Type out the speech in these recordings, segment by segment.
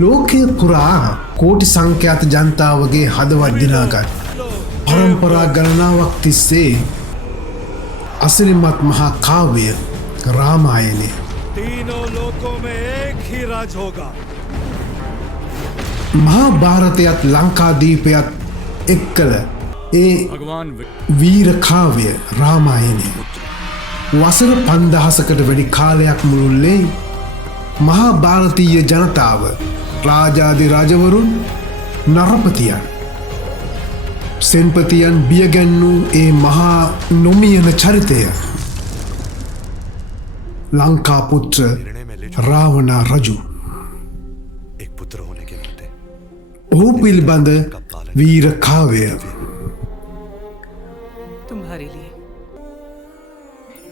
ලෝකය පුරා කෝටි සංඛ්‍යාත ජනතාවගේ හදවත් දිනාගත් පරම්පරා ගණනාවක් තිස්සේ අසිරිමත් මහා කාව්‍ය රාමායනය तीनों लोकों में एक ही राज होगा। මහා භාරතයත් ලංකාදීපයත් එක්කල ඒ भगवान වීර කාව්‍ය රාමායනය වසර 5000කට වැඩි කාලයක් මුළුල්ලේ මහා භාරතීය ජනතාව රාජාදි රජවරුන් නරපතියන් සෙන්පතියන් බියගැන්වූ ඒ මහා නොමියන චරිතය ලංකාපුත්‍ර රාවණ රජු एक पुत्र होने के नाते ඔහු පිළිබඳ වීර කාව්‍ය तुम्हारे लिए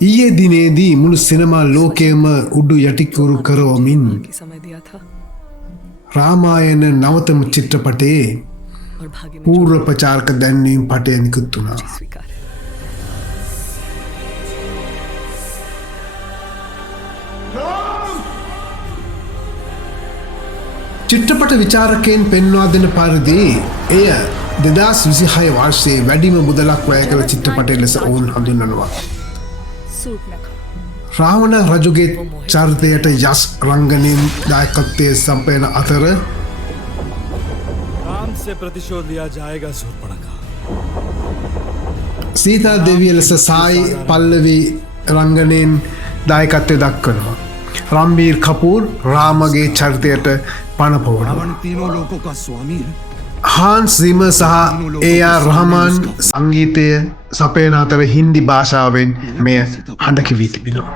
ඊයේ දිනේදී මුළු සිනමා ලෝකයම උඩු යටිකුරු කරවමින් की समय दिया था රාමායන නවතම චිත්‍රපටයේ और भाग्य ने පූර්ව ප්‍රචාරක දැන්වීම් පටය නිකුත් වුණා. स्वीकार है। චිත්‍රපට විචාරකයන් පෙන්වා දෙන පරිදි එය 2026 වර්ෂයේ වැඩිම මුදලක් වැය කළ චිත්‍රපටය ලෙස ඔවුන් හඳුන්වනවා. सूट न खाओ රාවණ රජුගේ චරිතයට යස් රංගනයෙන් දායකත්වය සම්පයන අතර राम से प्रतिशोध लिया जाएगा शूर्पणखा। සීතා දෙවිය ලෙස සායි පල්ලවී රංගනයෙන් දායකත්වය දක්වනවා. රම්බීර් කපූර් රාමගේ චරිතයට පණ පොවනවා. रावण तीनों लोकों का स्वामी है। හාන්ස් සිම සහ ඒ.ආර් රහමාන් සංගීතය සපයන අතර හින්දි භාෂාවෙන් මෙය හඬකිවී තිබෙනවා.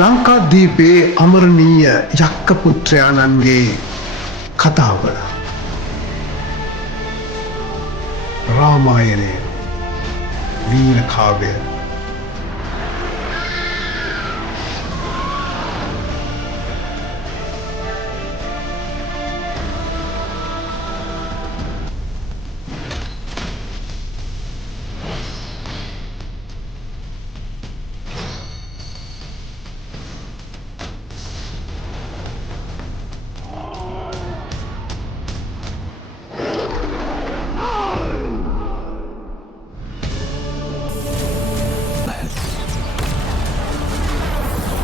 ලංකාදීපයේ අමරණීය යක්ක පුත්‍රයාණන්ගේ කතාවල රාමායනය වීර කාව්‍ය